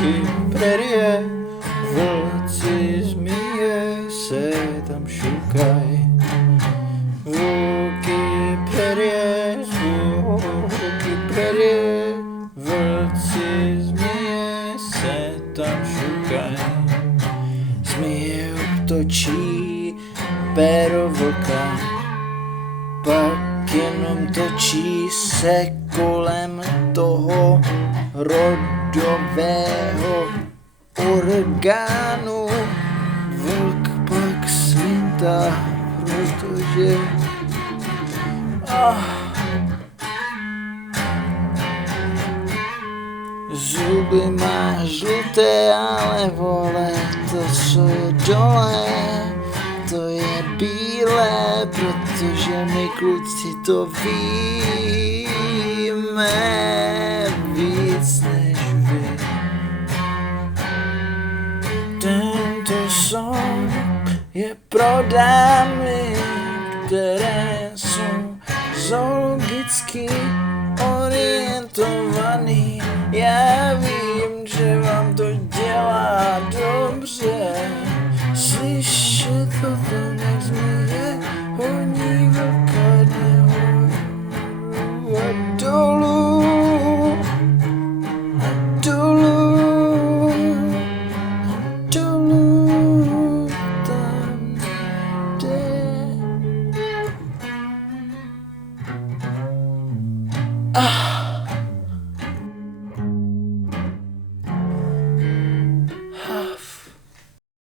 Wikipedia, vlci zmije se tam šukaj. Wikipedia, vlci zmije se tam šukaj. Zmije obtočí péro vlka, pak jenom točí se kolem toho rodového orgánu. Vlk pak svintá, protože zuby má žluté, ale vole, to, co je dole, to je bílé, protože my kluci to víme víc než vy. Tento song je pro dámy, které jsou zoologicky orientovaný. Já vím, že vám to dělá dobře, slyšet o tom, jak zmije honí vlka nahoru a dolů, a dolů, a dolů, tam jde.